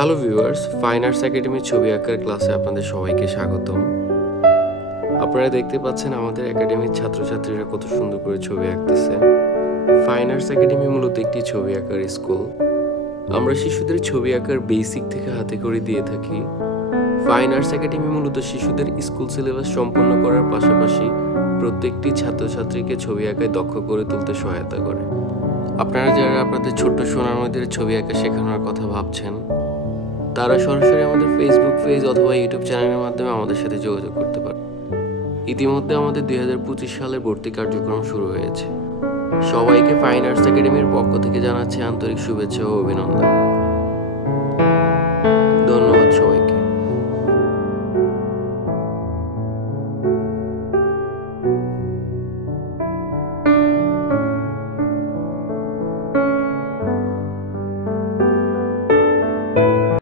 Hello viewers, fine arts একাডেমির ছবি আঁকার ক্লাসে আপনাদের সবাইকে স্বাগতম। আপনারা দেখতে পাচ্ছেন আমাদের একাডেমির ছাত্রছাত্রীরা কত সুন্দর করে ছবি আঁকতেছে। ফাইন আর্টস একাডেমি মূলত একটি ছবি আঁকার স্কুল। আমরা শিশুদের ছবি আঁকার বেসিক থেকে হাতে করে দিয়ে থাকি। ফাইন আর্টস একাডেমি মূলত শিশুদের স্কুল সিলেবাস সম্পন্ন করার পাশাপাশি প্রত্যেকটি ছাত্রছাত্রীকে ছবি আঁকায় দক্ষ করে তুলতে সহায়তা করে। আপনারা যারা আপনাদের ছোট্ট সোনার মধ্যে ছবি আঁকা শেখানোর কথা ভাবছেন, তারা সরাসরি আমাদের ফেসবুক পেজ অথবা ইউটিউব চ্যানেলের মাধ্যমে আমাদের সাথে যোগাযোগ করতে পারে। ইতিমধ্যে আমাদের 2025 সালের ভর্তি কার্যক্রম শুরু হয়েছে। সবাইকে ফাইন আর্টস একাডেমির পক্ষ থেকে জানাচ্ছি আন্তরিক শুভেচ্ছা ও অভিনন্দন।